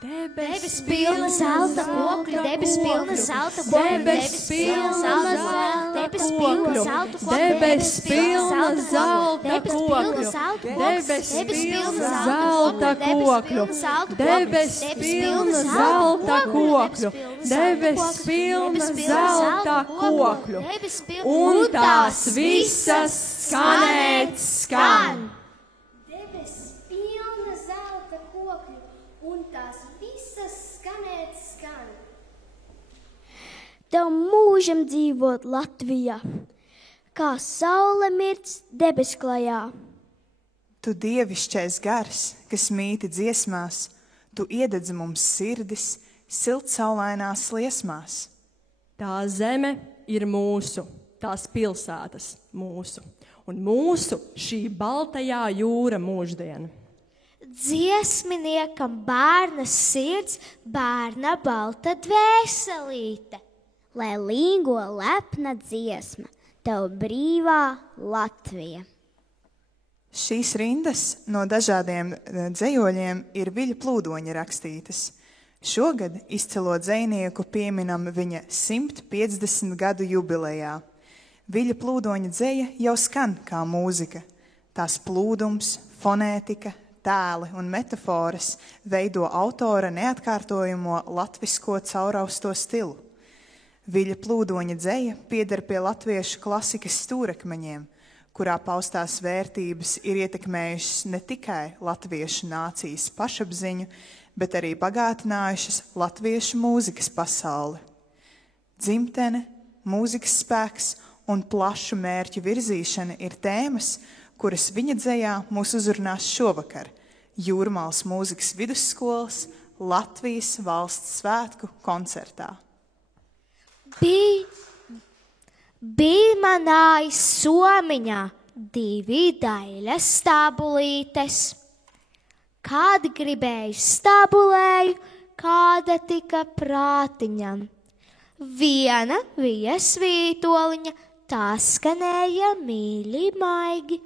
Debes pilna zelta kokļu, debes pilna zelta kokļu, debes pilna zelta kokļu, debes pilna zelta kokļu, debes pilna zelta kokļu, debes pilna zelta kokļu, debes pilna zelta kokļu, un tās visas skanēt skan. Debes pilna zelta kokļu, un tās visas skanēt skan. Tev mūžam dzīvot Latvijā, kā saule mirts debesklajā. Tu dievišķais gars, kas mīti dziesmās, tu iededzi mums sirdis siltsaulainās liesmās. Tā zeme ir mūsu, tās pilsētas mūsu, un mūsu šī baltajā jūra mūždiena. Dziesminiekam bērna sirds, bērna balta dvēselīte. Lai līgo lepna dziesma, tev brīvā Latvija. Šīs rindas no dažādiem dzejoļiem ir Viļa Plūdoņa rakstītas. Šogad izcilo dzejnieku pieminam viņa 150 gadu jubilejā. Viļa Plūdoņa dzeja jau skan kā mūzika. Tās plūdums, fonētika, tēli un metaforas veido autora neatkārtojamo latvisko caurausto stilu. Viļa Plūdoņa dzeja pieder pie latviešu klasikas stūrakmeņiem, kurā paustās vērtības ir ietekmējušas ne tikai latviešu nācijas pašapziņu, bet arī bagātinājušas latviešu mūzikas pasauli. Dzimtene, mūzikas spēks un plašu mērķu virzīšana ir tēmas, kuras viņa dzejā mūs uzrunās šovakar Jūrmālas mūzikas vidusskolas Latvijas valsts svētku koncertā. Bij manā somiņā 2 daiļas stabulītes. Kāda gribēja stabulēju, kāda tika prātiņam. Viena bija svītoliņa, tā skanēja mīļi maigi,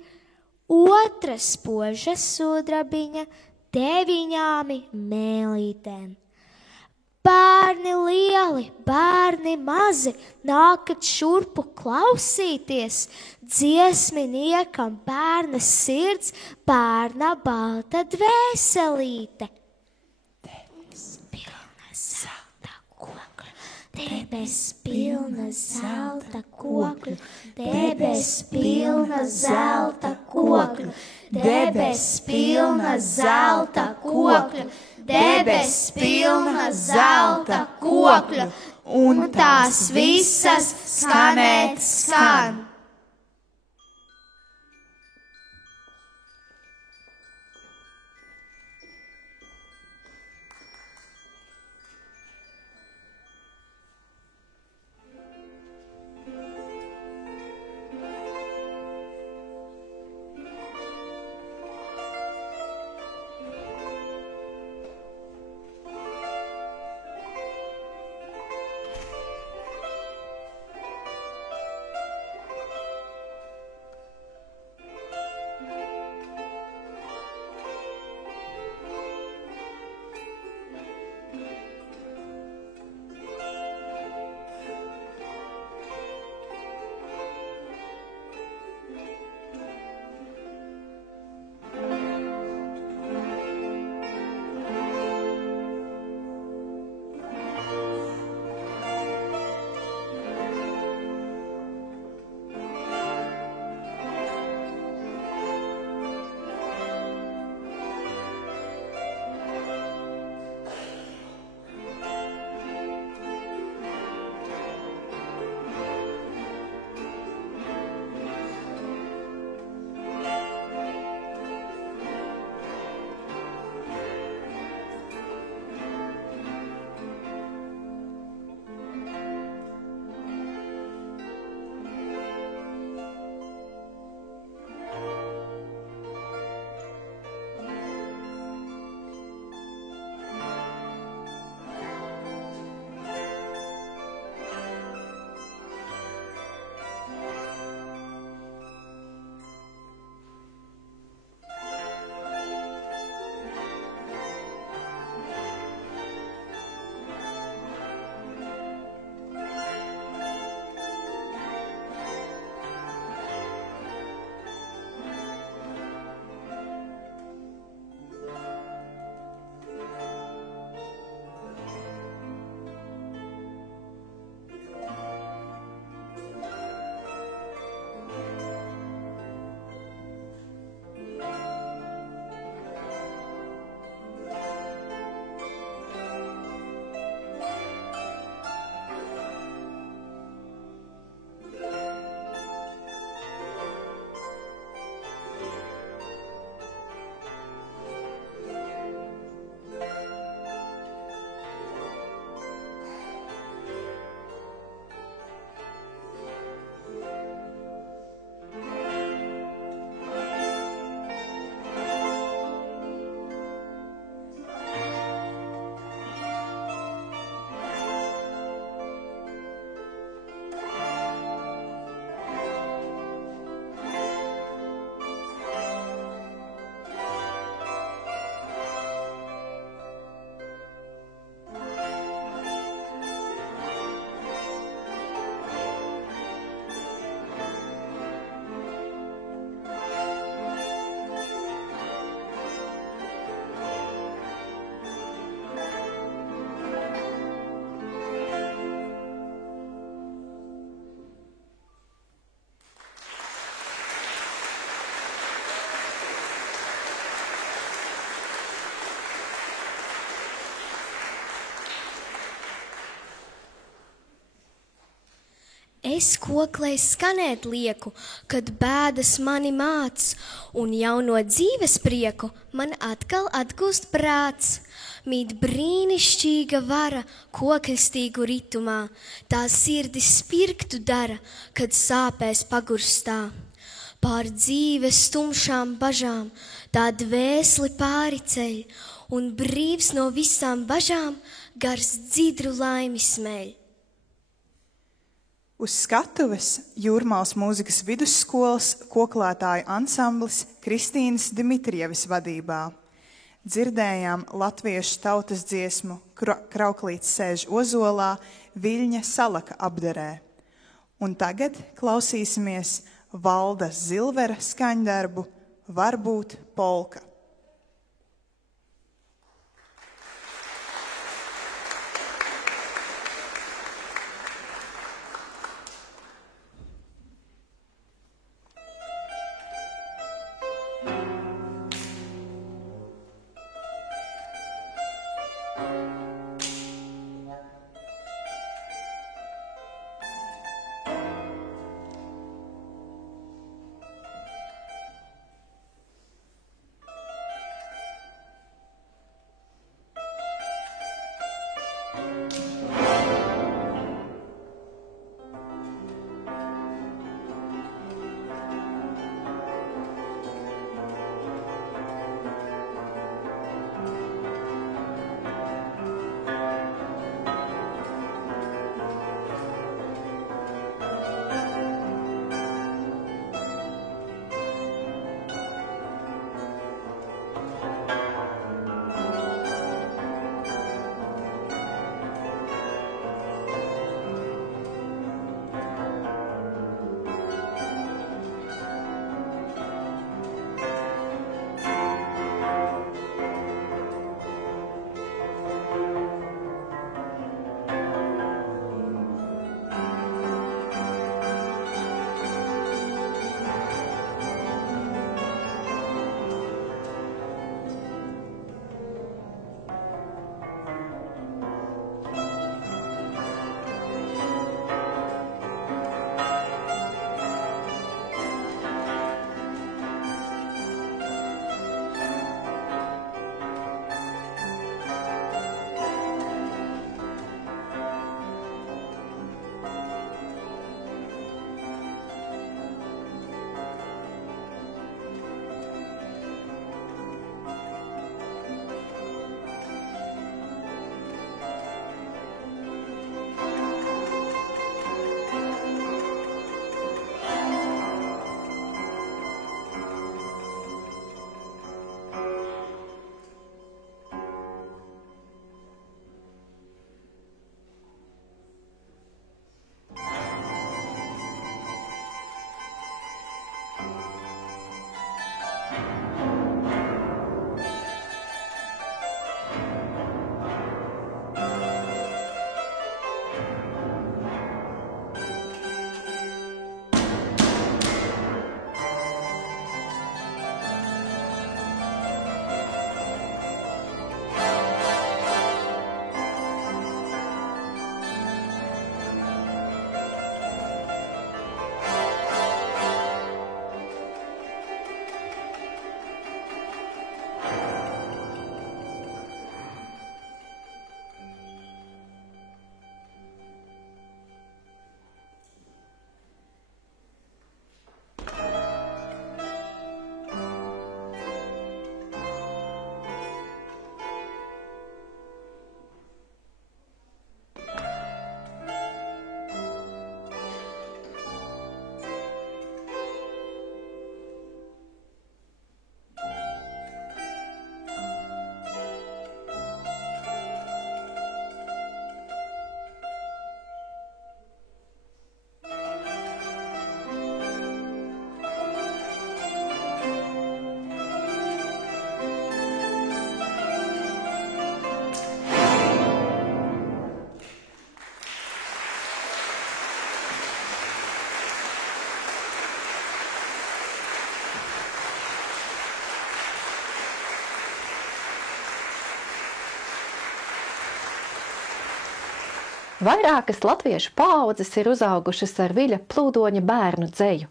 otra spoža sudrabiņa 9 mēlītēm. Bērni lieli, bērni mazi, nākat šurpu klausīties, dziesminiekam bērna sirds, bērna balta dvēselīte. Debes pilna zelta kokļu, debes pilna zelta kokļu, debes pilna zelta kokļu, debes pilna zelta kokļu, un tās visas skanēt skan. es koklē skanēt lieku, kad bēdas mani māc, un jauno dzīves prieku man atkal atgūst prāts. Mīt brīnišķīga vara koklistīgu ritumā, tā sirdis spirktu dara, kad sāpēs pagurstā. Pār dzīves tumšām bažām tā dvēsli pāri ceļ, un brīvs no visām bažām gars dzidru laimi smeļ. Uz skatuves Jūrmālas mūzikas vidusskolas koklētāju ansamblis Kristīnas Dimitrieves vadībā. Dzirdējām latviešu tautas dziesmu Krauklīts sēž ozolā, Viļņa salaka apderē. Un tagad klausīsimies Valda Zilvera skaņdarbu Varbūt polka. Vairākas latviešu paaudzes ir uzaugušas ar Viļa Plūdoņa bērnu dzeju.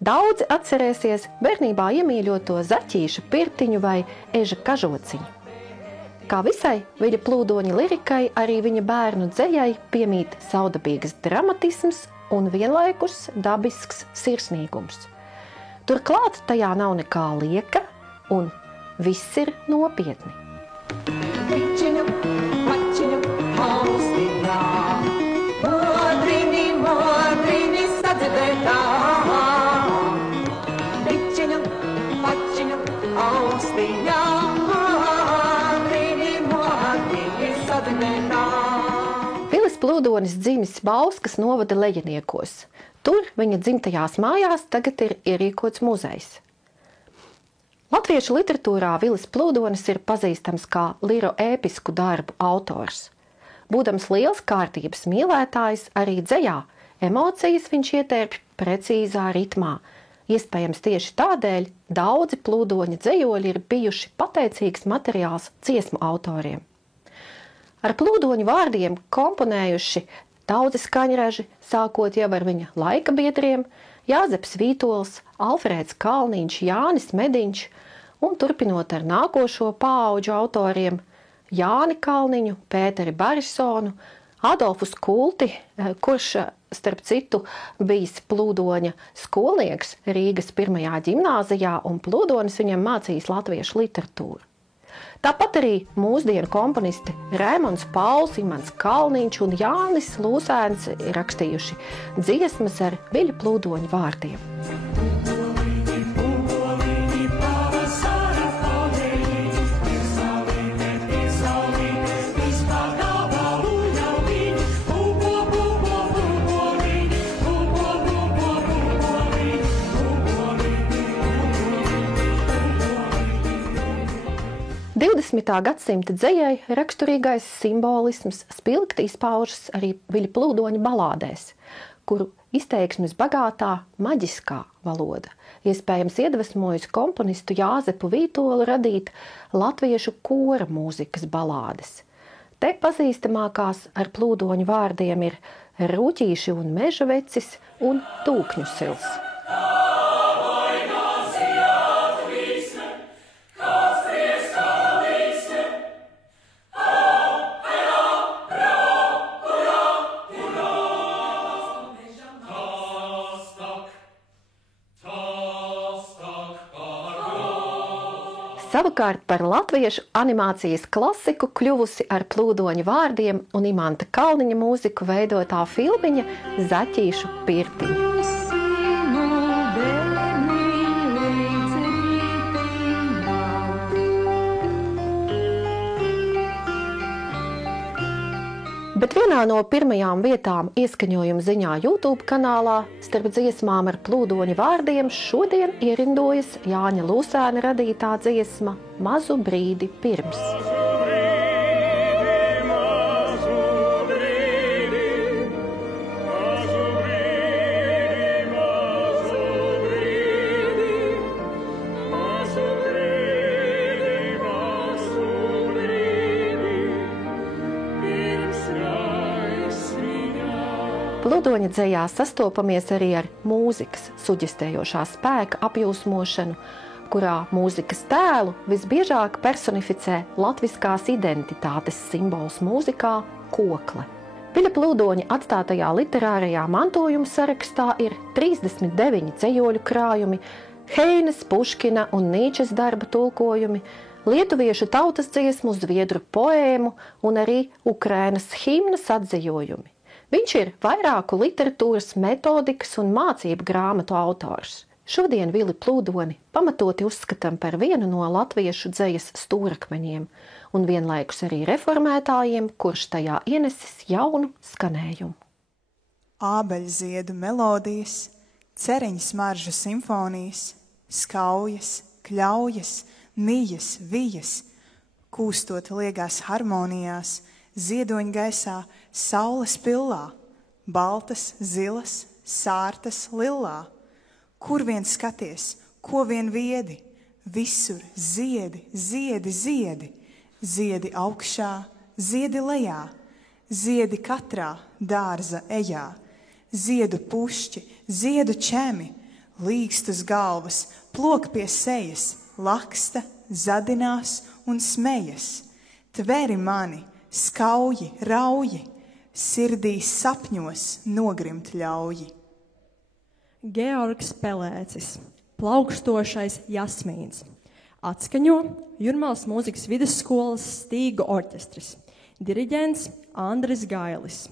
Daudzi atcerēsies bērnībā iemīļoto Zaķīša pirtiņu vai Eža kažociņu. Kā visai Viļa Plūdoņa lirikai, arī viņa bērnu dzejai piemīt saudabīgas dramatisms un vienlaikus dabisks sirsnīgums. Turklāt tajā nav nekā lieka un viss ir nopietni. Vilis Plūdonis dzimis Bauskas novada Lejeniekos. Tur viņa dzimtajās mājās tagad ir ierīkots muzejs. Latviešu literatūrā Vilis Plūdonis ir pazīstams kā liro-ēpisku darbu autors. Būdams liels kārtības mīlētājs, arī dzejā emocijas viņš ietērpj precīzā ritmā. Iespējams tieši tādēļ daudzi Plūdoņa dzejoļi ir bijuši pateicīgs materiāls dziesmu autoriem. Ar Plūdoņa vārdiem komponējuši daudzi skaņraži, sākot jau ar viņa laika biedriem, Jāzeps Vītols, Alfrēds Kalniņš, Jānis Mediņš un turpinot ar nākošo paauģu autoriem Jāni Kalniņu, Pēteri Barisonu, Adolfu Skulti, kurš, starp citu, bijis Plūdoņa skolnieks Rīgas 1. ģimnāzijā, un Plūdonis viņam mācījis latviešu literatūru. Tāpat arī mūsdienu komponisti Raimonds Pauls, Imants Kalniņš un Jānis Lūsēns ir rakstījuši dziesmas ar Viļa Plūdoņa vārdiem. Gadsimta dzejai raksturīgais simbolisms spilgti izpaužas arī Viļa Plūdoņa balādēs, kuru izteiksmes bagātā maģiskā valoda iespējams iedvesmojas komponistu Jāzepu Vītolu radīt latviešu kora mūzikas balādes. Te pazīstamākās ar Plūdoņa vārdiem ir Rūķīši un Meža vecis un Tūkņu sils. Savukārt par latviešu animācijas klasiku kļuvusi ar Plūdoņa vārdiem un Imanta Kalniņa mūziku veidotā filmiņa Zaķīšu pirtiņa. Bet vienā no pirmajām vietām ieskaņojuma ziņā YouTube kanālā starp dziesmām ar Plūdoņa vārdiem šodien ierindojas Jāņa Lūsēna radītā dziesma Mazu brīdi pirms. Plūdoņa dzejā sastopamies arī ar mūzikas suģestējošā spēka apjūsmošanu, kurā mūzikas tēlu visbiežāk personificē latviskās identitātes simbols mūzikā – kokle. Viļa Plūdoņa atstātajā literārajā mantojuma sarakstā ir 39 dzejoļu krājumi, Heinas, Puškina un Nīčes darba tulkojumi, lietuviešu tautas dziesmu, zviedru poēmu un arī Ukrainas himnas atzejojumi. Viņš ir vairāku literatūras, metodikas un mācību grāmatu autors. Šodien Vili Plūdoni pamatoti uzskatām par vienu no latviešu dzejas stūrakmeņiem un vienlaikus arī reformētājiem, kurš tajā ienesis jaunu skanējumu. Ābeļziedu melodijas, cereņu smaržu simfonijas, skaujas, kļaujas, mijas, vijas, kūstot liegās harmonijās, ziedoņu gaisā, saules pillā, baltas, zilas, sārtas, lillā. Kur vien skaties, ko vien viedi, visur ziedi, ziedi, ziedi, ziedi augšā, ziedi lejā, ziedi katrā dārza ejā, ziedu pušķi, ziedu čemi, līkst uz galvas, plok pie sejas, laksta, zadinās un smejas. Tveri mani, skauji, rauji, sirdī sapņos nogrimt ļauji. Georgs Pelēcis, plaukstošais jasmīns. Atskaņo Jūrmālas mūzikas vidusskolas Stīgu orķestris. Diriģents Andris Gailis.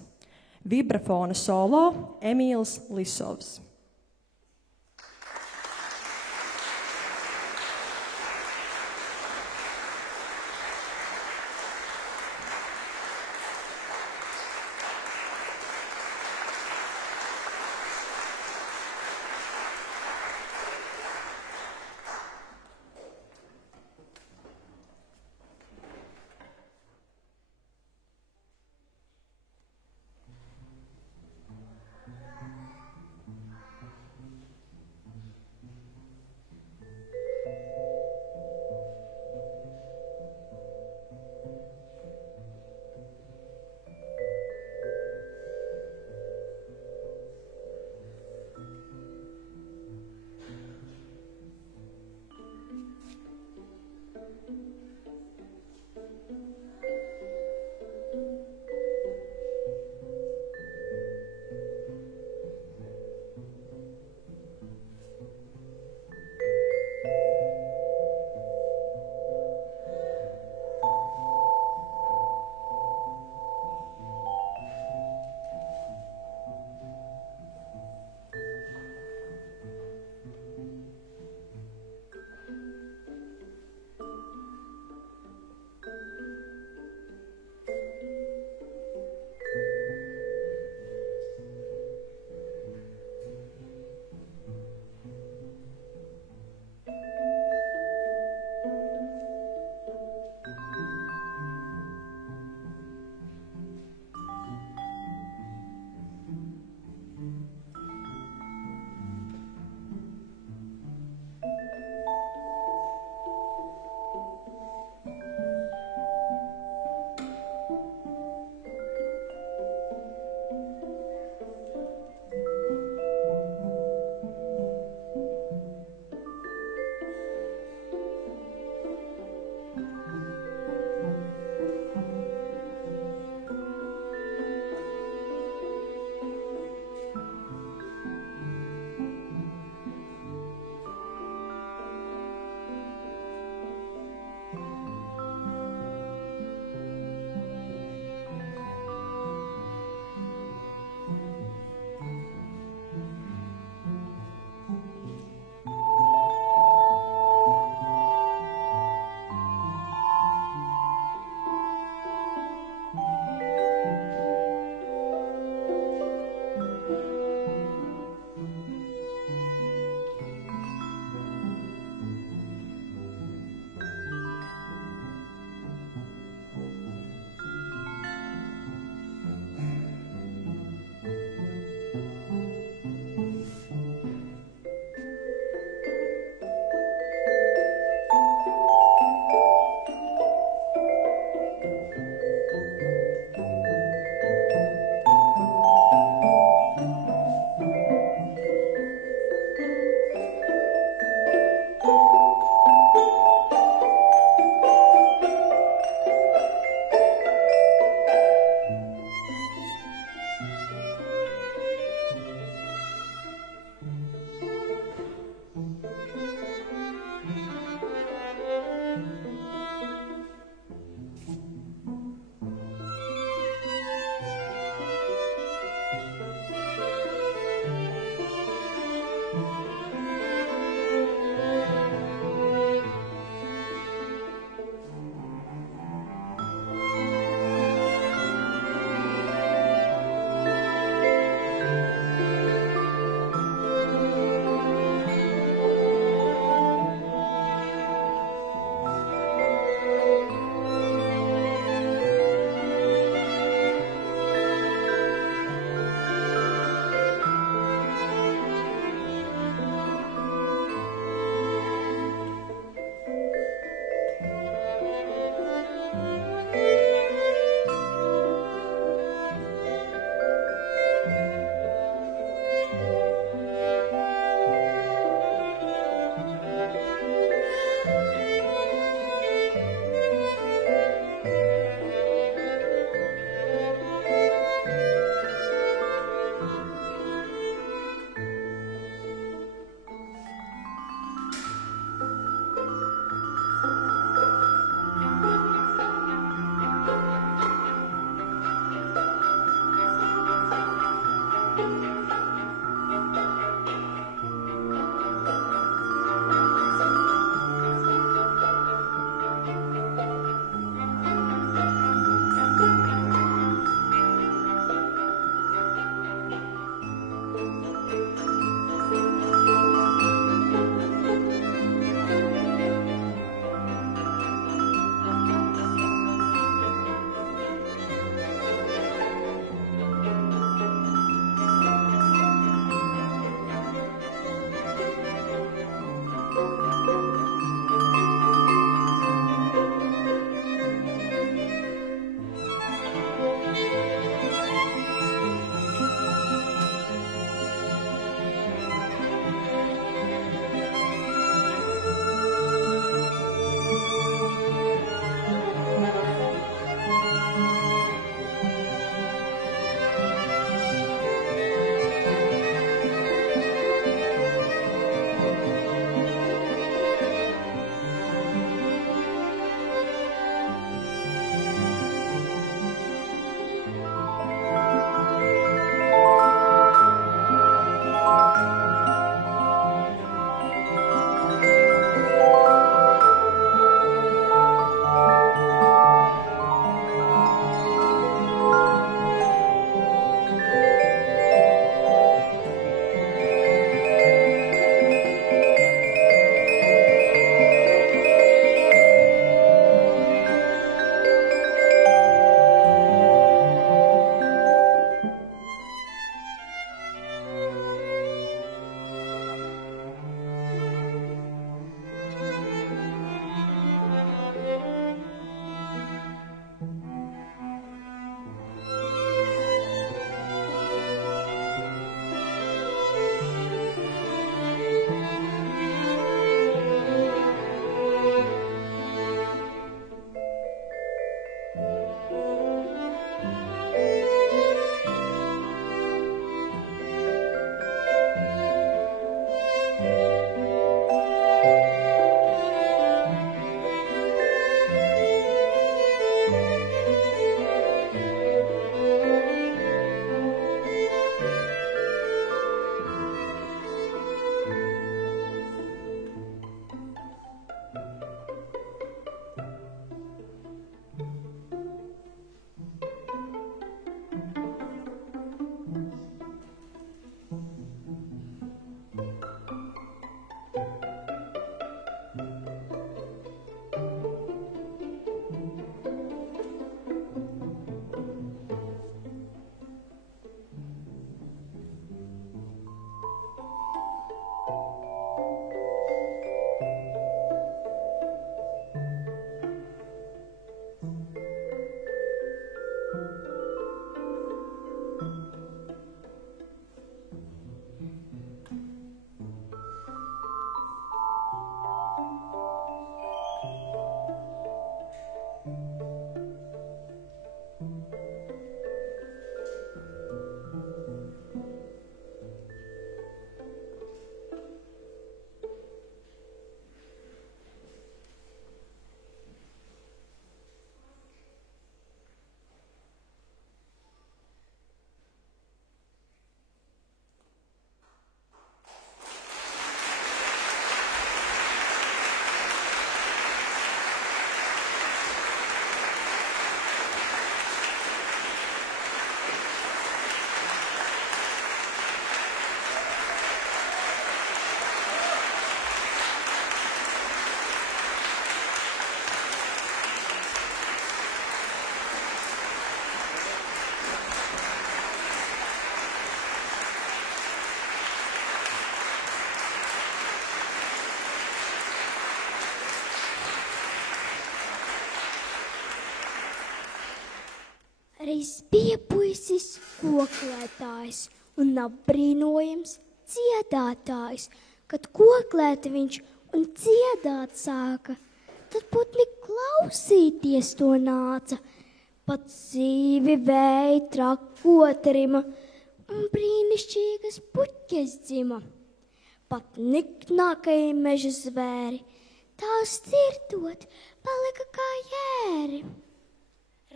Vibrafona solo Emīls Lisovs. Reiz bija puisis koklētājs un apbrīnojams dziedātājs. Kad koklēt viņš un dziedāt sāka, tad putni klausīties to nāca. Pat zīvi vēja trakot rima un brīnišķīgas puķes dzima. Pat niknākai meža zvēri, tās dzirdot, palika kā jēri.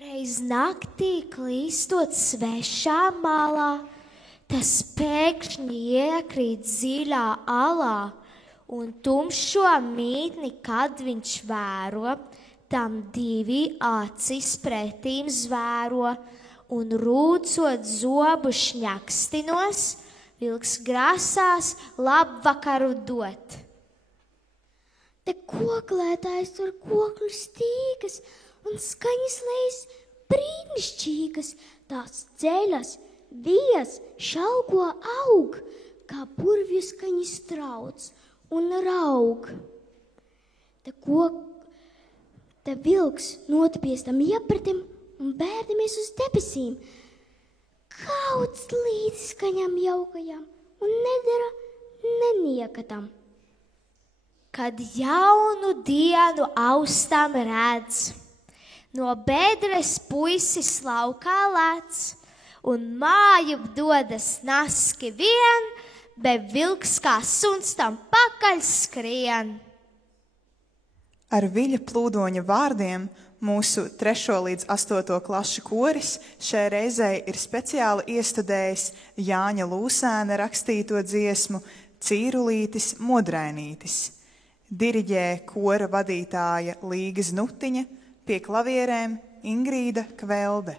Reiz naktī klīstot svešā malā, tas pēkšņi iekrīt dziļā alā, un tumšo mītni, kad viņš vēro, tam divi acis pretīm zvēro, un rūcot zobu šņakstinos, vilks grasās labvakaru dot. Te koklētājs tur koklu stīgas un skaņas lejas brīnišķīgas, tās ceļas, vijas, šauko aug, kā burvju skaņas trauc un raug. Te vilks notapiestam iepratim un bērdamies uz debesīm, kauts līdz skaņām jaukajām un nedara neniekatam. Kad jaunu dienu austam redz, no bedres puisis laukā lec, un mājup dodas naski vien, bet vilks kā suns tam pakaļ skrien. Ar Viļa Plūdoņa vārdiem mūsu 3. līdz 8. klašu koris šai reizei ir speciāli iestudējis Jāņa Lūsēna rakstīto dziesmu Cīrulītis Modrainītis. Diriģē kora vadītāja Līga Znutiņa, pie klavierēm Ingrīda Kvelde.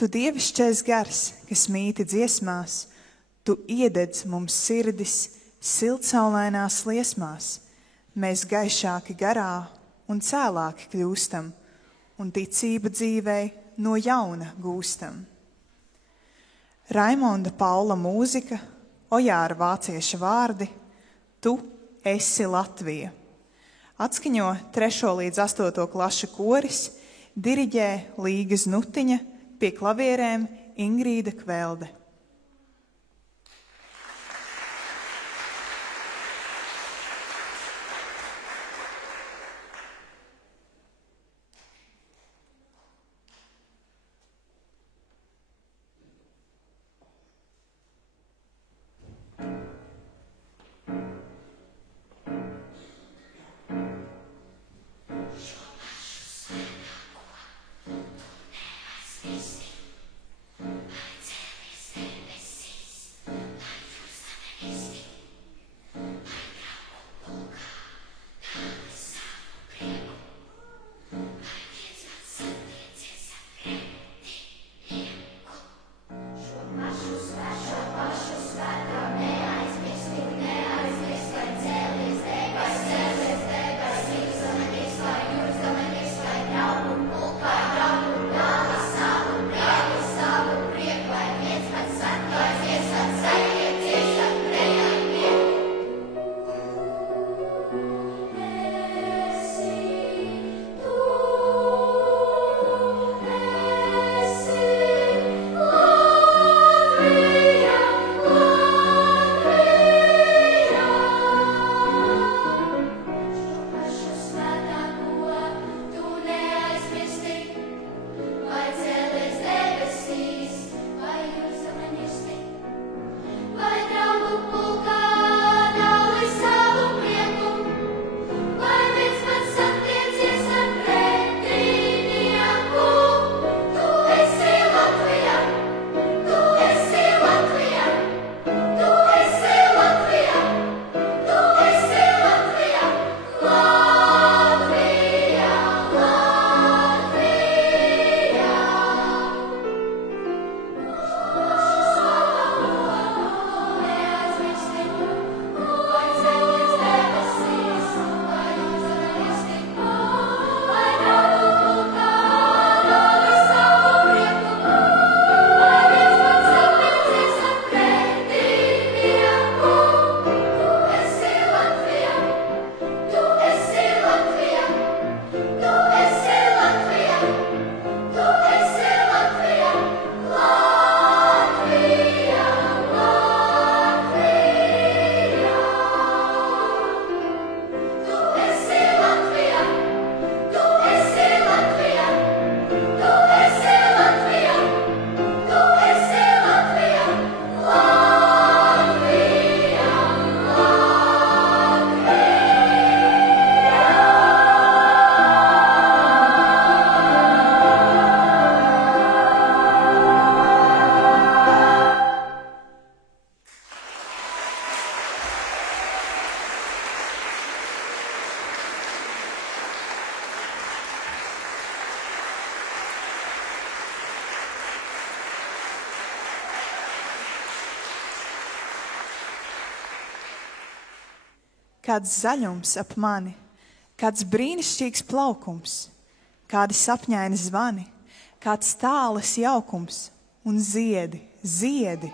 Tu dievišķais gars, kas mīti dziesmās, tu iededz mums sirdis siltsaulainās liesmās. Mēs gaišāki garā un cēlāki kļūstam, un ticība dzīvei no jauna gūstam. Raimonda Paula mūzika, Ojāra vācieša vārdi, tu esi Latvija. Atskaņo 3. līdz 8. klašu koris, diriģē Līga Znutiņa, pie klavierēm Ingrīda Kvelde. kāds zaļums ap mani, kāds brīnišķīgs plaukums, kādi sapņaini zvani, kāds tālas jaukums un ziedi, ziedi,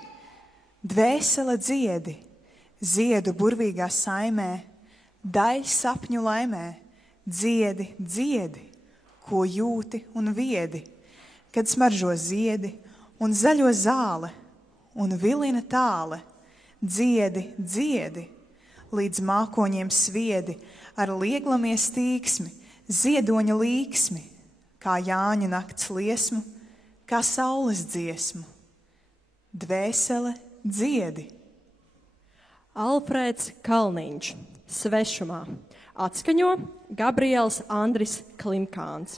dvēsele dziedi, ziedu burvīgā saimē, daļ sapņu laimē, dziedi, dziedi, ko jūti un viedi, kad smaržo ziedi un zaļo zāle un vilina tāle, dziedi, dziedi, līdz mākoņiem sviedi, ar lieglamies tīksmi, ziedoņa līksmi, kā Jāņa nakts liesmu, kā saules dziesmu. Dvēsele dziedi. Alfrēds Kalniņš, Svešumā. Atskaņo Gabriels Andris Klimkāns.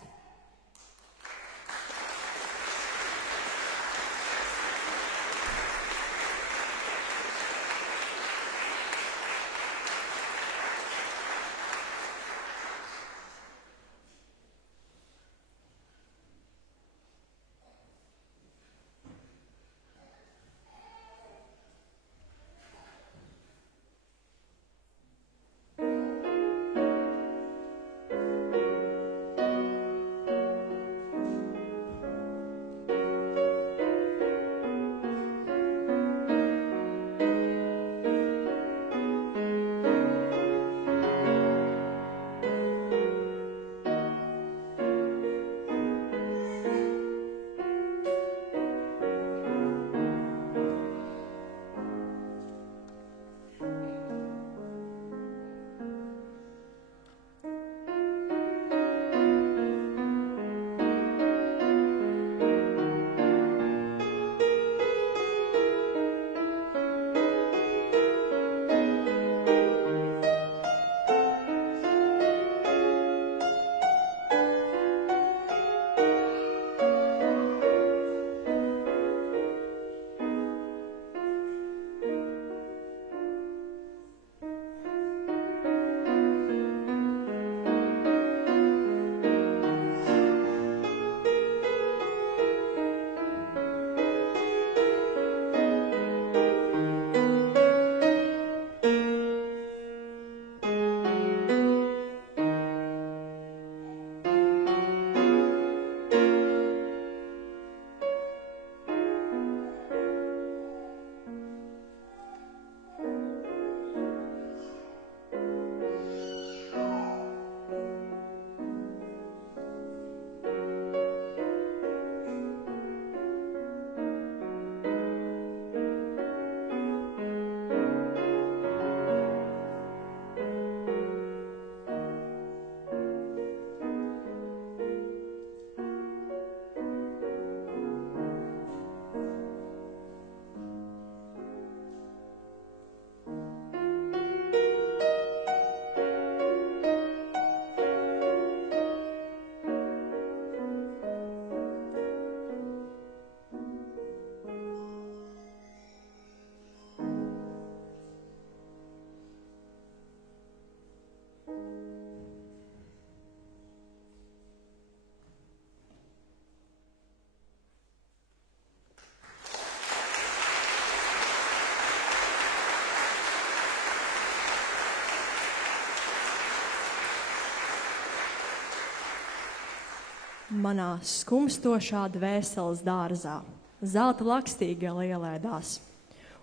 Manā skumstošā dvēseles dārzā zelta lakstīgi lielēdās,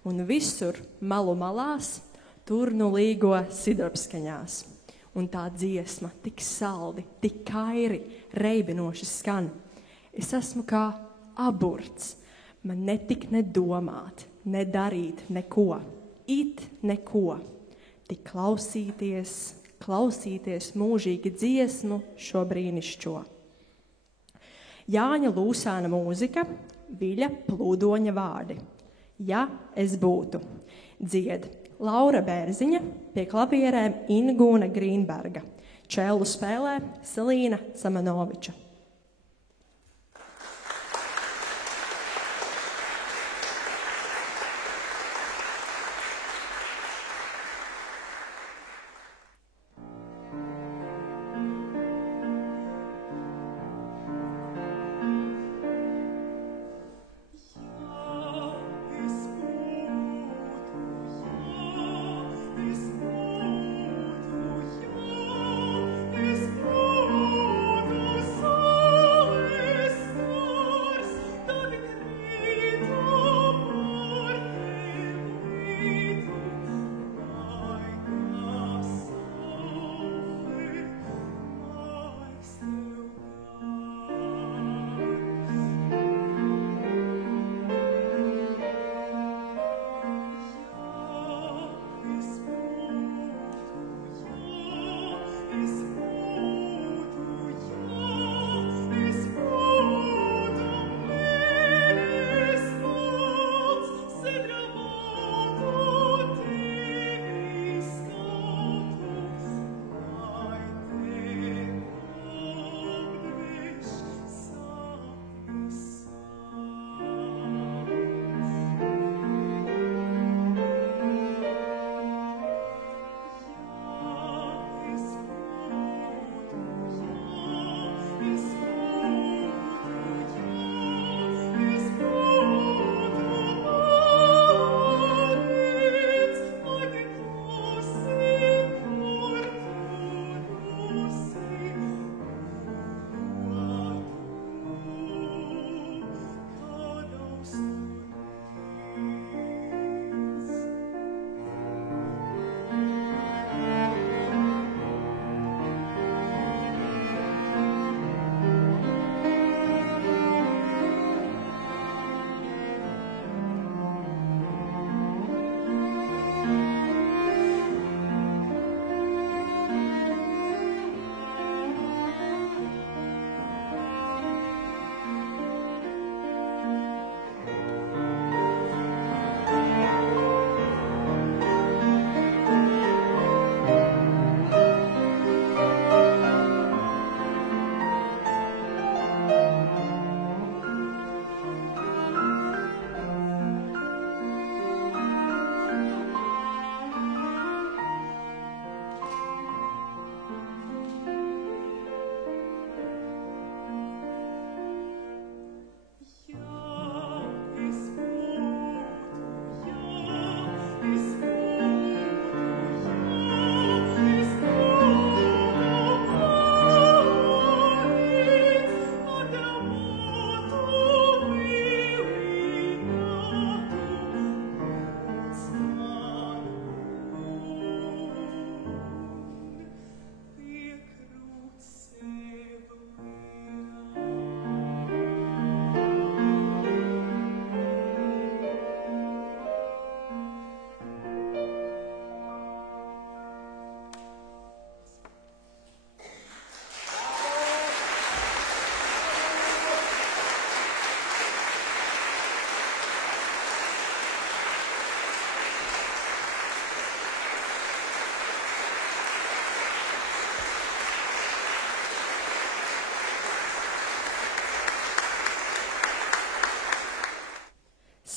un visur malu malās tur nu līgo sidrupskaņās. Un tā dziesma tik saldi, tik kairi, reibinoši skan. Es esmu kā aburts, man netik nedomāt, nedarīt neko, it neko, tik klausīties mūžīgi dziesmu šo brīnišķo. Jāņa Lūsāna mūzika, Viļa Plūdoņa vārdi. Ja es būtu, dzied Laura Bērziņa, pie klavierēm Ingūna Grīnberga, čellu spēlē Selīna Samanoviča.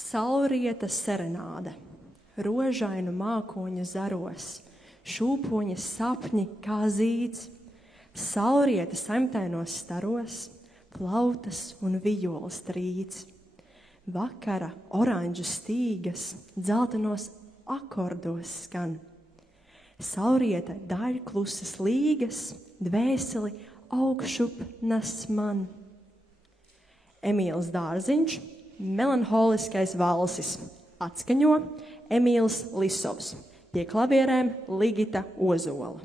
Saulrieta serenāde, rožainu mākoņa zaros, šūpoņa sapņi kā zīds, saulrieta saimtainos staros, flautas un vijoles trīc. Vakara oranžu stīgas, dzeltenos akordos skan. Saulrieta daļ klusas līgas, dvēseli augšup nes man. Emīls Dārziņš, melanholiskais valsis, atskaņo Emīls Lisovs, pie klavierēm Ligita Ozola.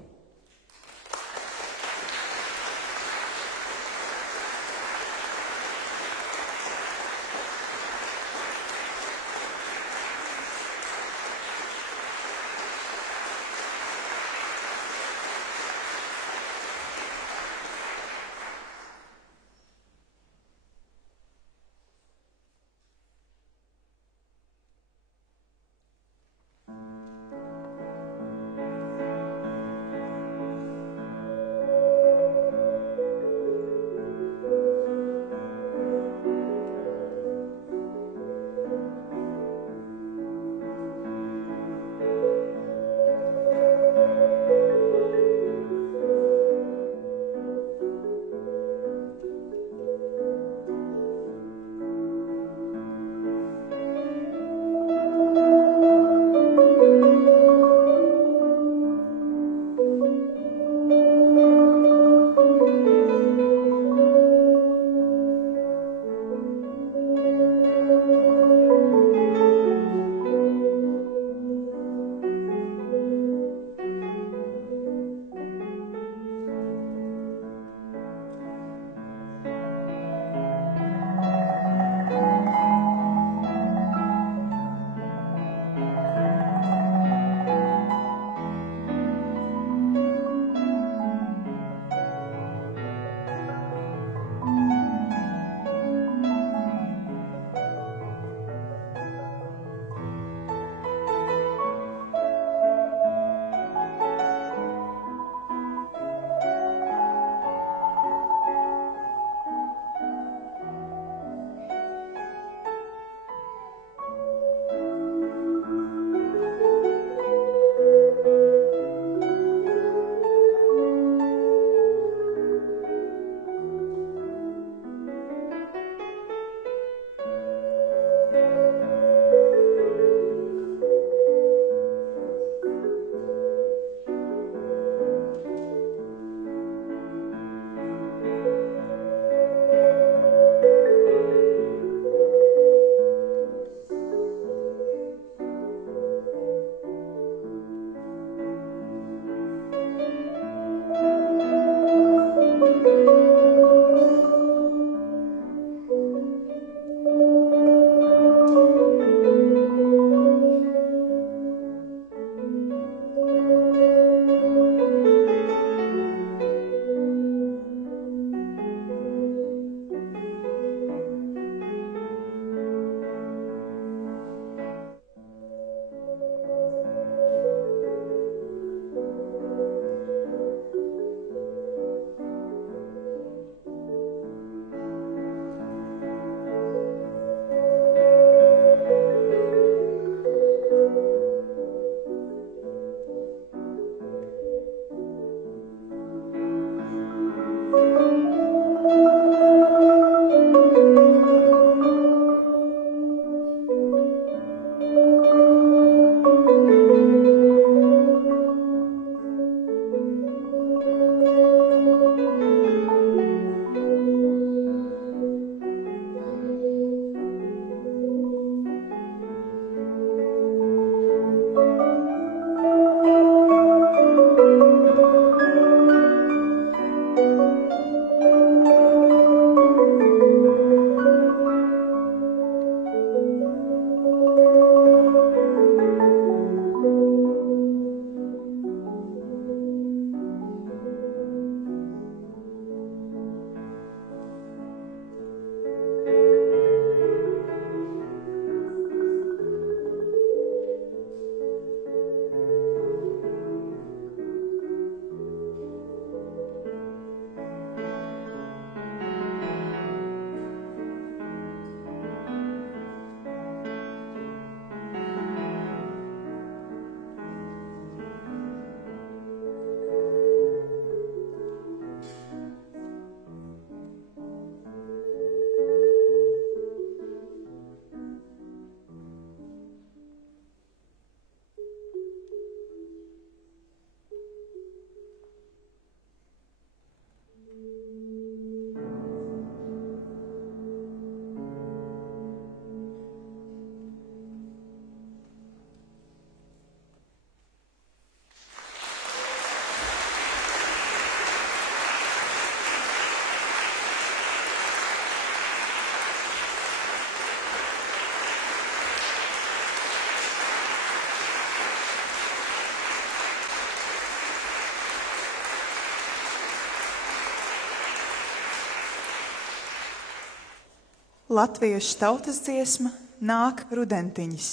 latviešu tautas dziesma Nāk rudentiņas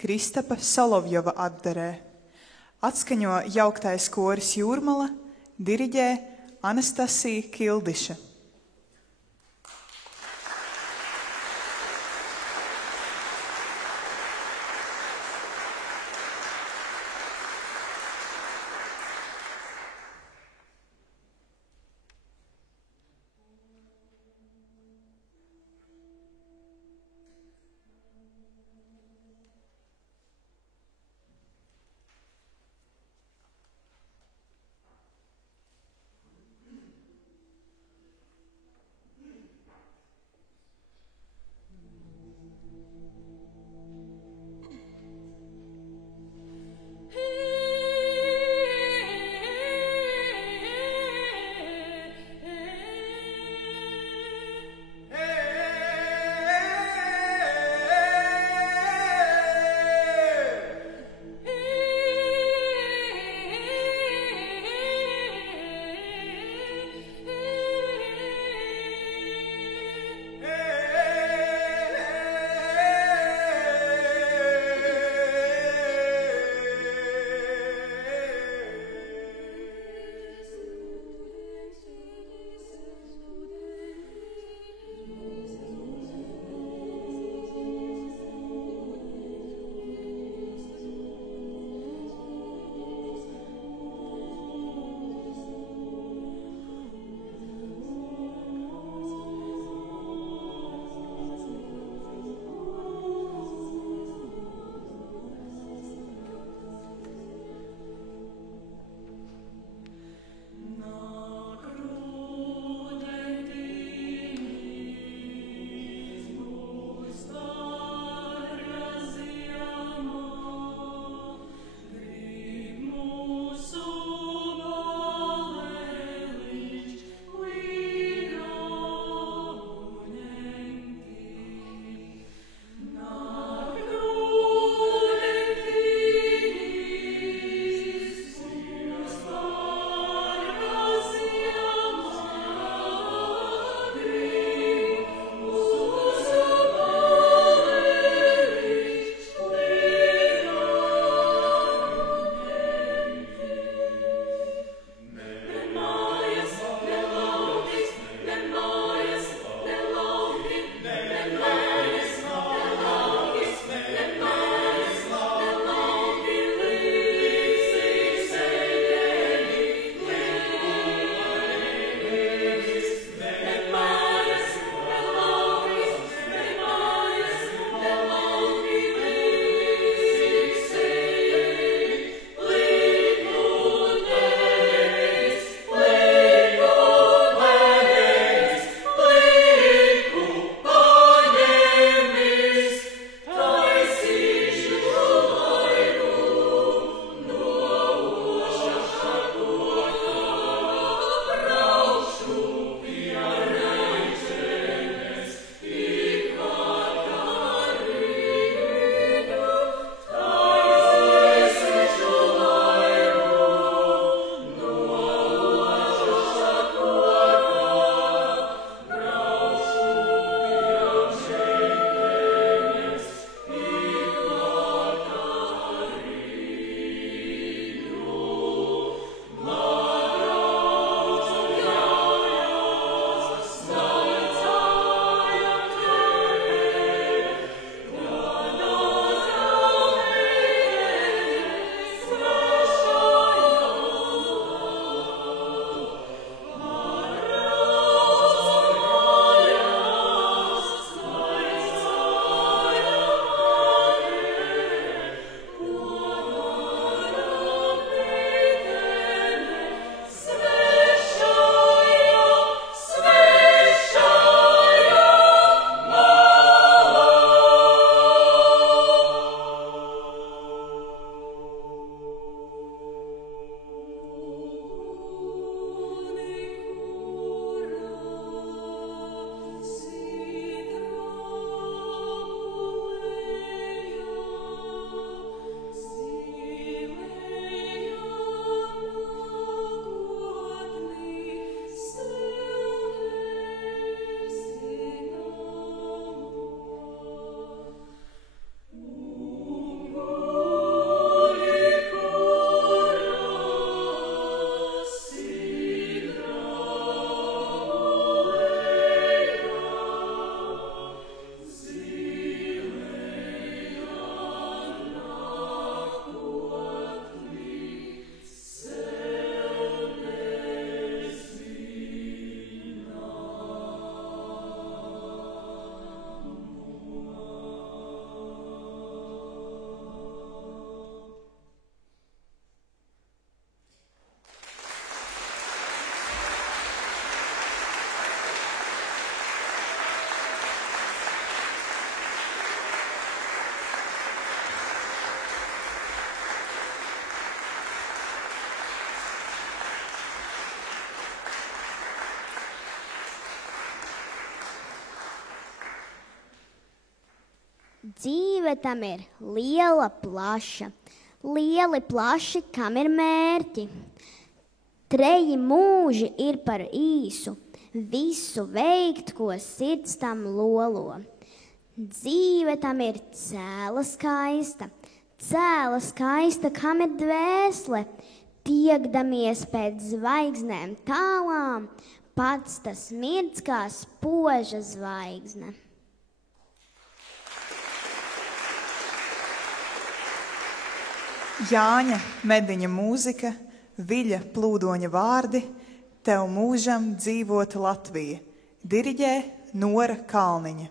Kristapa Solovjova atdarē. Atskaņo jauktais koris Jūrmala, diriģē Anastasija Kildiša. Dzīve tam ir liela, plaša, lieli plaši, kam ir mērķi. 3 mūži ir par īsu, visu veikt, ko sirds tam lolo. Dzīve tam ir cēla skaista, kam ir dvēsele, tiekdamies pēc zvaigznēm tālām, pats tas mirdz kā spoža zvaigzne. Jāņa Mediņa mūzika, Viļa Plūdoņa vārdi, Tev mūžam dzīvot Latvija. Diriģē Nora Kalniņa.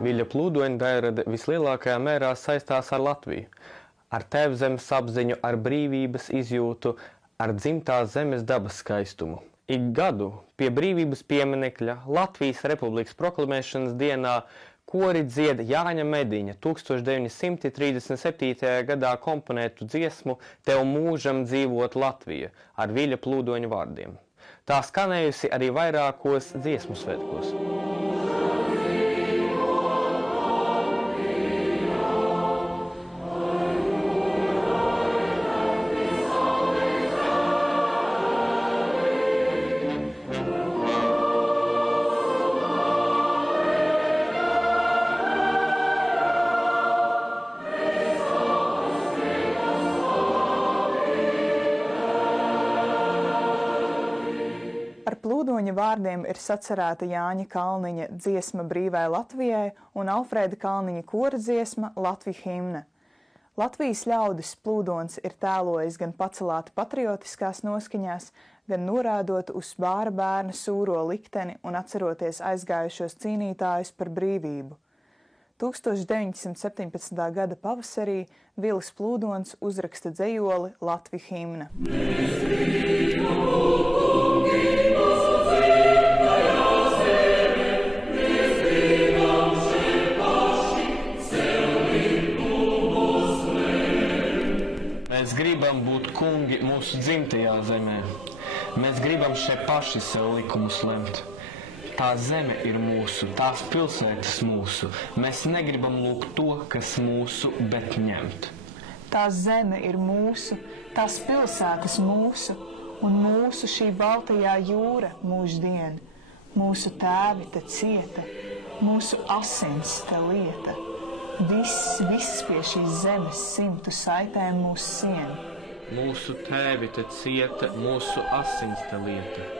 Viļa Plūdoņa daļrade vislielākajā mērā saistās ar Latviju, ar tēvzemes apziņu, ar brīvības izjūtu, ar dzimtās zemes dabas skaistumu. Ik gadu pie brīvības pieminekļa Latvijas Republikas proklamēšanas dienā kori dzied Jāņa Mediņa 1937. gadā komponētu dziesmu Tev mūžam dzīvot Latvija ar Viļa Plūdoņa vārdiem. Tā skanējusi arī vairākos dziesmu svētkos. Plūdoņa vārdiem ir sacerēta Jāņa Kalniņa dziesma Brīvai Latvijai un Alfrēda Kalniņa kora dziesma Latvija himna. Latvijas ļaudis plūdons ir tēlojis gan pacelāti patriotiskās noskaņās, gan norādot uz bāra bērna sūro likteni un atceroties aizgājušos cīnītājus par brīvību. 1917. gada pavasarī Vilis Plūdons uzraksta dzejoli Latvija himna. Mēs gribam būt kungi mūsu dzimtajā zemē. Mēs gribam šeit paši sev likumus lemt. Tā zeme ir mūsu, tās pilsētas mūsu. Mēs negribam lūgt to, kas mūsu, bet ņemt. Tā zeme ir mūsu, tās pilsētas mūsu, un mūsu šī baltajā jūra mūždien. Mūsu tēvi te cieta, mūsu asins te lieta. Viss pie šīs zemes simtu saitēm mūs sien. Mūsu tēvi te cieta, mūsu asins te lieta.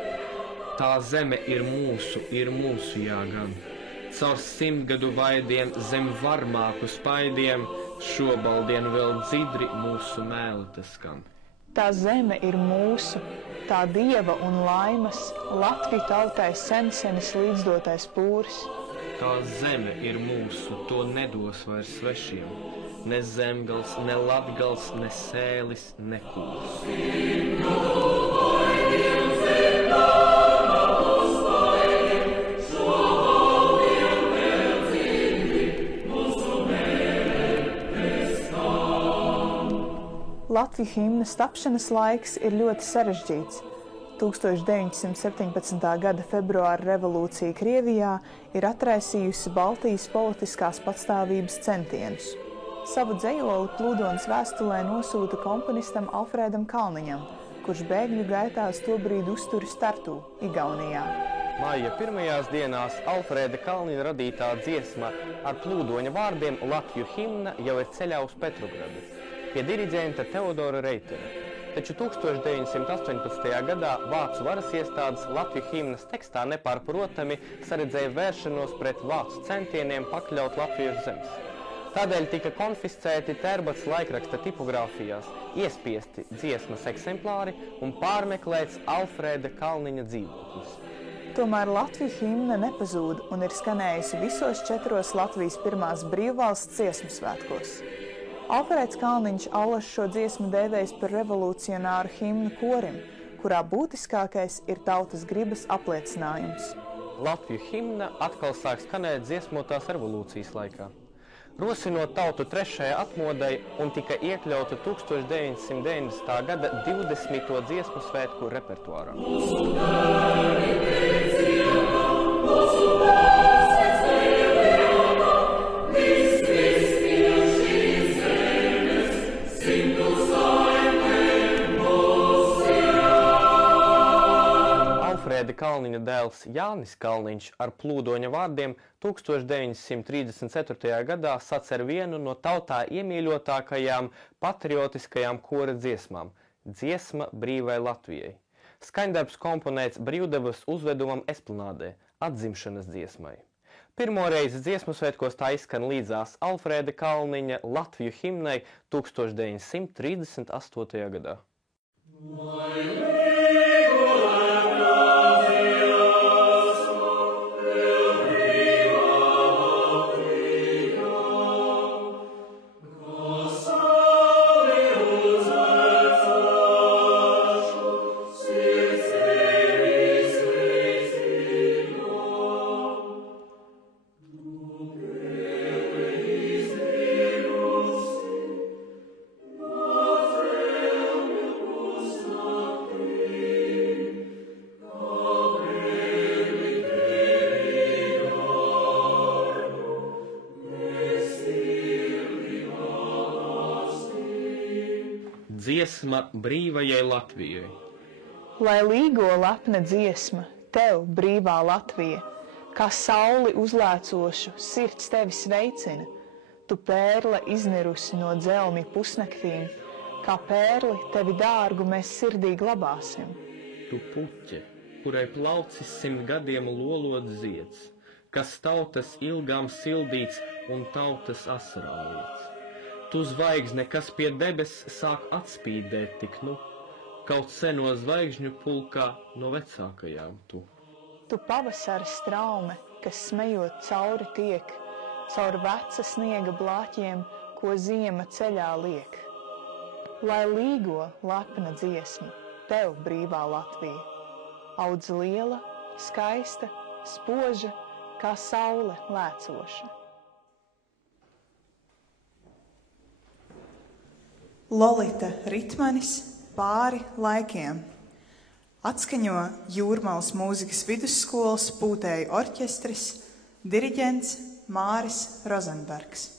Tā zeme ir mūsu jāgan. Caur 100 gadu vaidiem, zem varmāku spaidiem, šobaldien vēl dzidri mūsu mēli te skan. Tā zeme ir mūsu, tā dieva un laimas, Latviju tautai sensenis līdzdotais pūris. Tā zeme ir mūsu, to nedos vairs svešiem. Ne zemgals, ne latgals, ne sēlis, ne kūrs. Latviju himnas tapšanas laiks ir ļoti sarežģīts. 1917. gada februāra revolūcija Krievijā ir atraisījusi Baltijas politiskās patstāvības centienus. Savu dzejoli Plūdonas vēstulē nosūta komponistam Alfrēdam Kalniņam, kurš bēgļu gaitās tobrīd uzturas Tartu, Igaunijā. Maija pirmajās dienās Alfrēda Kalniņa radītā dziesma ar plūdoņa vārdiem Latviju himna jau ir ceļā uz Petrogradu pie diriģenta Teodora Reitera. Taču 1918. gadā vācu varas iestādes Latviju himnas tekstā nepārprotami saredzēja vēršanos pret vācu centieniem pakļaut latviešu zemes. Tādēļ tika konfiscēti Tērbats laikraksta tipogrāfijās, iespiesti dziesmas eksemplāri un pārmeklēts Alfrēda Kalniņa dzīvoklis. Tomēr Latviju himna nepazūd un ir skanējusi visos 4 Latvijas pirmās brīvvalsts dziesmu svētkos. Alfrēds Kalniņš allaž šo dziesmu dēvējis par revolucionāru himnu korim, kurā būtiskākais ir tautas gribas apliecinājums. Latviju himna atkal sāk skanēt dziesmotās revolūcijas laikā. Rosinot tautu 3. atmodai un tika iekļauta 1990. gada 20. dziesmu svētku repertuārā. Alfrēda Kalniņa dēls Jānis Kalniņš ar plūdoņa vārdiem 1934. gadā sacer vienu no tautā iemīļotākajām patriotiskajām kora dziesmām – Dziesma brīvai Latvijai. Skaņdarbs komponēts brīvdabas uzvedumam Esplanādē, atzimšanas dziesmai. Pirmo reizi dziesmu svētkos tā izskan līdzās Alfrēda Kalniņa Latviju himnai 1938. gadā. Dziesma brīvajai Latvijai. Lai līgo lepna dziesma, tev, brīvā Latvija, kā sauli uzlēcošu, sirds tevi sveicina. Tu pērle iznirusi no dzelmju pusnaktīm, kā pērli tevi dārgu mēs sirdī glabāsim. Tu puķe, kurai plaucis 100 gadiem lolot zieds, kas tautas ilgām sildīts un tautas asarām liec. Tu zvaigzne, kas pie debes sāk atspīdēt tik nu, kaut seno zvaigžņu pulkā no vecākajām tu. Tu pavasara straume, kas smejot cauri tiek, caur veca sniega blāķiem, ko ziema ceļā liek. Lai līgo lepna dziesma, tev, brīvā Latvija, audz liela, skaista, spoža, kā saule lēcoša. Lolita Ritmanis pāri laikiem. Atskaņo Jūrmalas mūzikas vidusskolas pūtēju orķestris, diriģents Māris Rozenbergs.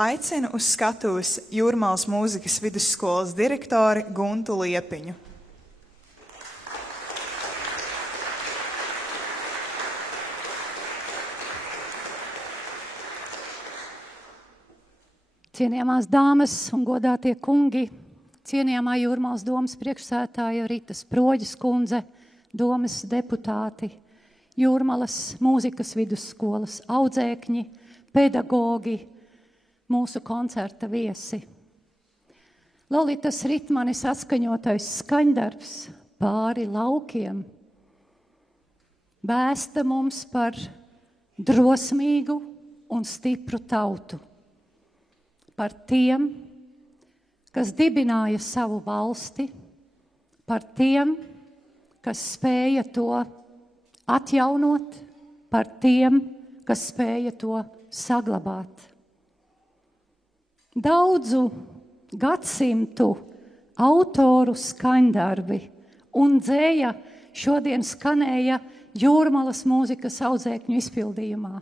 Aicinu uz skatuves Jūrmalas mūzikas vidusskolas direktori Guntu Liepiņu. Cienījamās dāmas un godātie kungi, cienījamā Jūrmalas domas priekšsētāja Rita Sproģes kundze, domas deputāti, Jūrmalas mūzikas vidusskolas audzēkņi, pedagogi, mūsu koncerta viesi. Lolitas Ritmanis atskaņotais skaņdarbs Pāri laukiem vēsta mums par drosmīgu un stipru tautu, par tiem, kas dibināja savu valsti, par tiem, kas spēja to atjaunot, par tiem, kas spēja to saglabāt. Daudzu gadsimtu autoru skaņdarbi un dzēja šodien skanēja Jūrmalas mūzikas audzēkņu izpildījumā.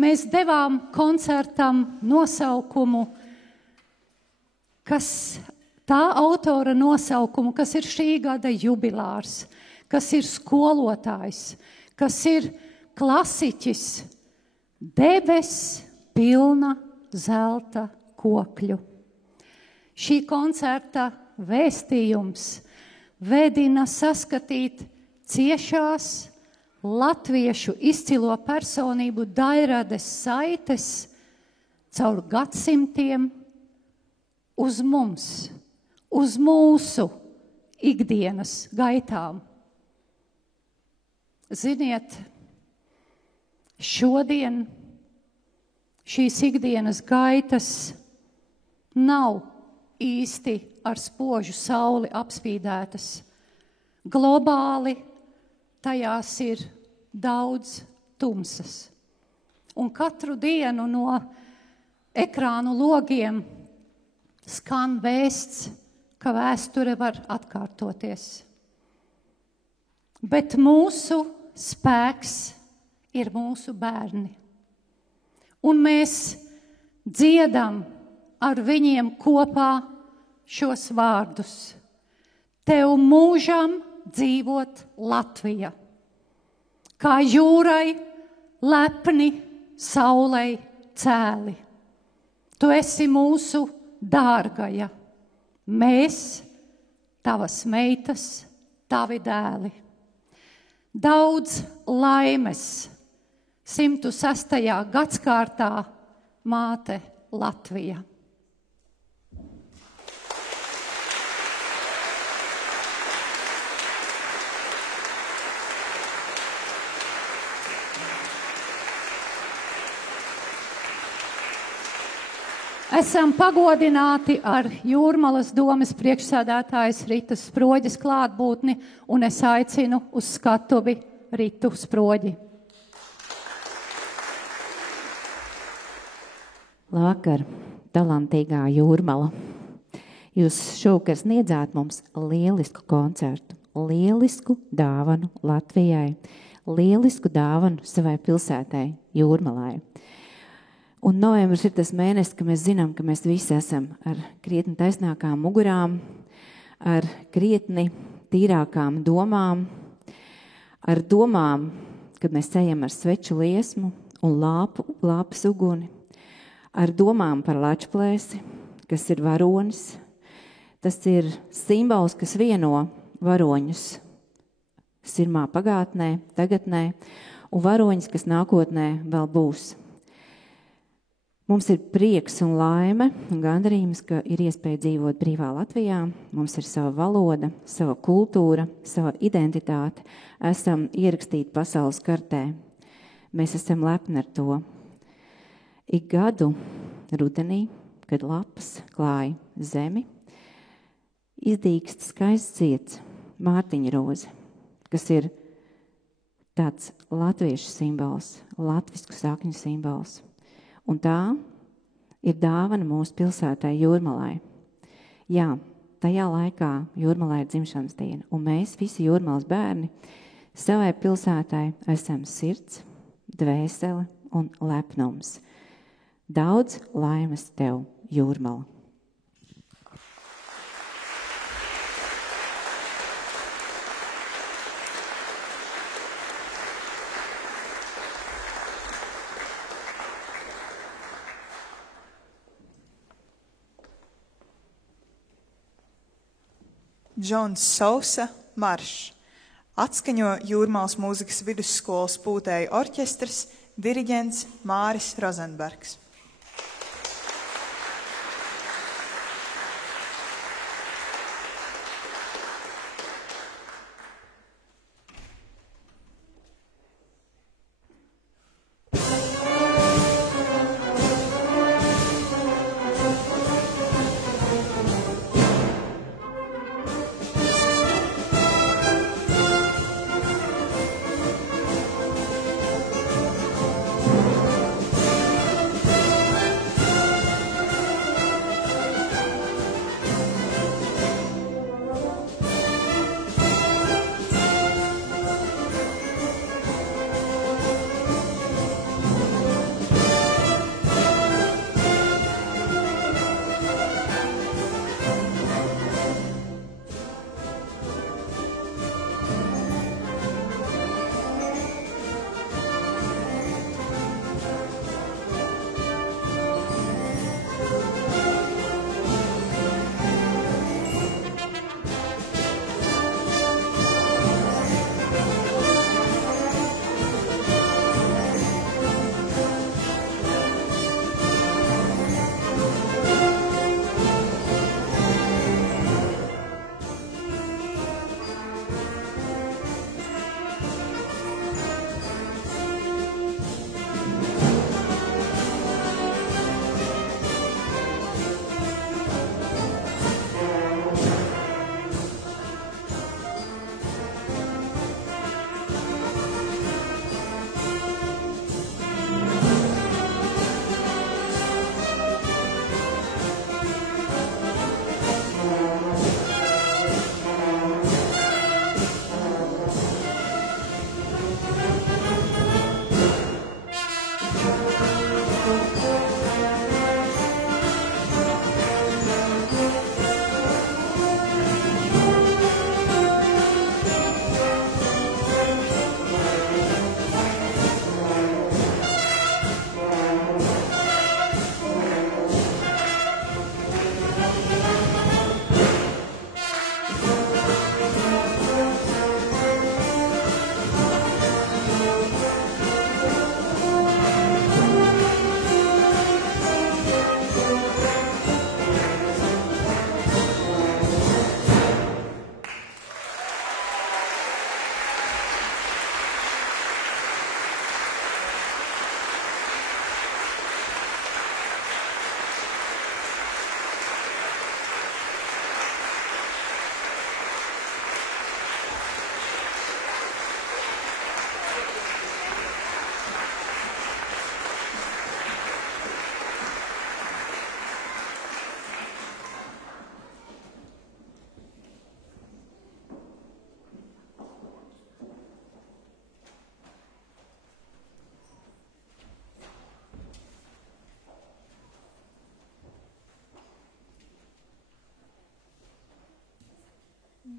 Mēs devām koncertam nosaukumu, tā autora nosaukumu, kas ir šī gada jubilārs, kas ir skolotājs, kas ir klasiķis, debes pilna zelta kokļu. Šī koncerta vēstījums vedina saskatīt ciešās latviešu izcilo personību daļrades saites caur gadsimtiem uz mums, uz mūsu ikdienas gaitām. Ziniet, šodien šīs ikdienas gaitas nav īsti ar spožu sauli apspīdētas. Globāli tajās ir daudz tumsas. Un katru dienu no ekrānu logiem skan vēsts, ka vēsture var atkārtoties. Bet mūsu spēks ir mūsu bērni. Un mēs dziedam ar viņiem kopā šos vārdus. Tev mūžam dzīvot Latvija, kā jūrai lepni saulei cēli. Tu esi mūsu dārgaja, mēs, tavas meitas, tavi dēli. Daudz laimes 106. gadskārtā māte Latvija. Esam pagodināti ar Jūrmalas domes priekšsēdētājas Ritas Sproģes klātbūtni, un es aicinu uz skatuvi Ritu Sproģi. Labvakar, talantīgā Jūrmala. Jūs šovakar sniedzāt mums lielisku koncertu, lielisku dāvanu Latvijai, lielisku dāvanu savai pilsētai Jūrmalai. Un novembris ir tas mēnesis, ka mēs zinām, ka mēs visi esam ar krietni taisnākām mugurām, ar krietni tīrākām domām, ar domām, kad mēs ejam ar sveču liesmu un lāpas uguni, ar domām par Lačplēsi, kas ir varonis. Tas ir simbols, kas vieno varoņus sirmā pagātnē, tagadnē, un varoņus, kas nākotnē vēl būs. Mums ir prieks un laime un gandarījums, ka ir iespēja dzīvot brīvā Latvijā. Mums ir sava valoda, sava kultūra, sava identitāte. Esam ierakstīti pasaules kartē. Mēs esam lepni ar to. Ik gadu rudenī, kad lapas klāja zemi, izdīkst skaists zieds, Mārtiņa roze, kas ir tāds latviešu simbols, latvisku sakņu simbols. Un tā ir dāvana mūsu pilsētai Jūrmalai. Jā, tajā laikā Jūrmalai ir dzimšanas diena, un mēs visi Jūrmalas bērni savai pilsētai esam sirds, dvēsele un lepnums. Daudz laimes tev, Jūrmala! Džons Sousa maršs. Atskaņo Jūrmalas mūzikas vidusskolas pūtēju orķestrs, diriģents Māris Rozenbergs.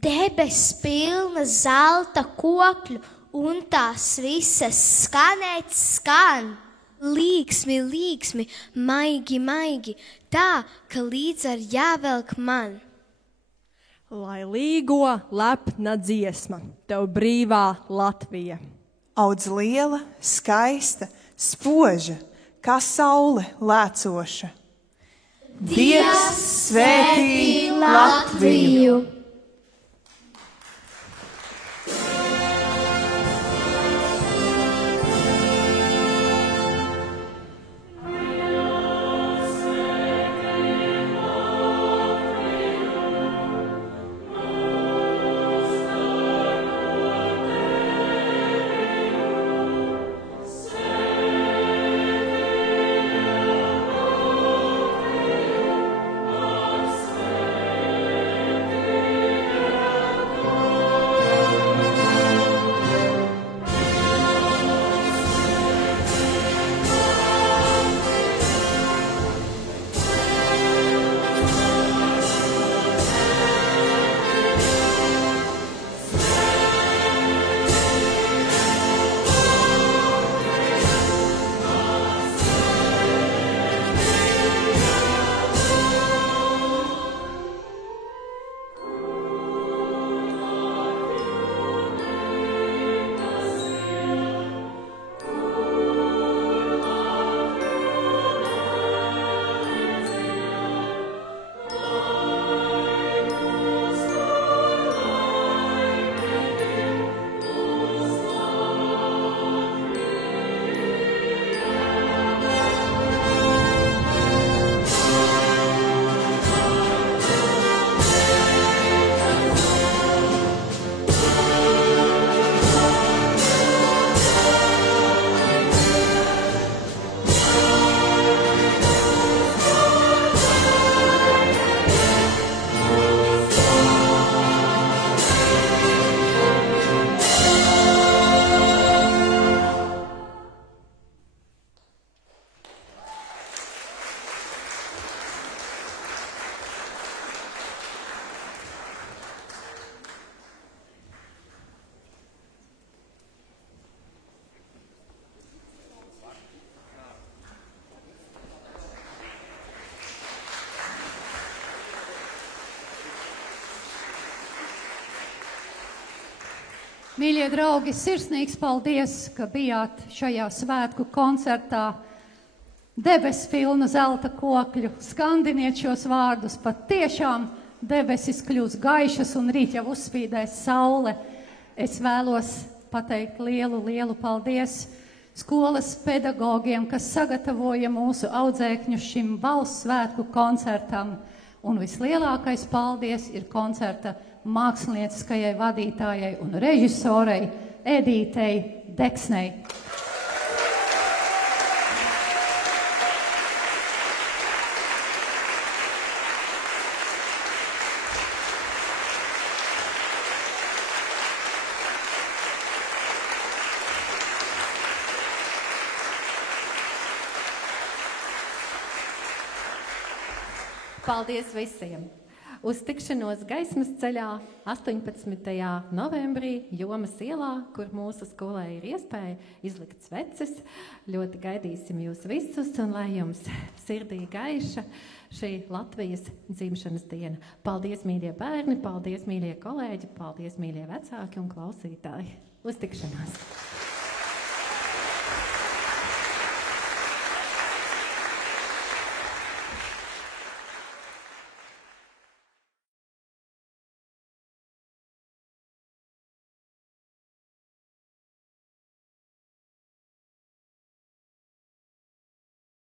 Debes pilna zelta kokļu, un tās visas skanēt skan. Līksmi, līksmi, maigi, maigi, tā, ka līdz ar jāvelk man. Lai līgo lepna dziesma, tev brīvā Latvija. Audz liela, skaista, spoža, kā saule lēcoša. Dievs svētī Latviju! Mīļie draugi, sirsnīgs paldies, ka bijāt šajā svētku koncertā. Debes pilna zelta kokļu, skandiniet šos vārdus, pat tiešām debesis kļūs gaišas un rīt jau uzspīdēs saule. Es vēlos pateikt lielu paldies skolas pedagogiem, kas sagatavoja mūsu audzēkņu šim valsts svētku koncertam. Un vislielākais paldies ir koncerta mākslinieckajai vadītājai un režisorei Edītei Deksnei. Paldies visiem! Uz tikšanos gaismas ceļā 18. novembrī Jomas ielā, kur mūsu skolē ir iespēja izlikt sveces. Ļoti gaidīsim jūs visus un lai jums sirdī gaiša šī Latvijas dzimšanas diena. Paldies, mīļie bērni, paldies, mīļie kolēģi, paldies, mīļie vecāki un klausītāji. Uz tikšanos!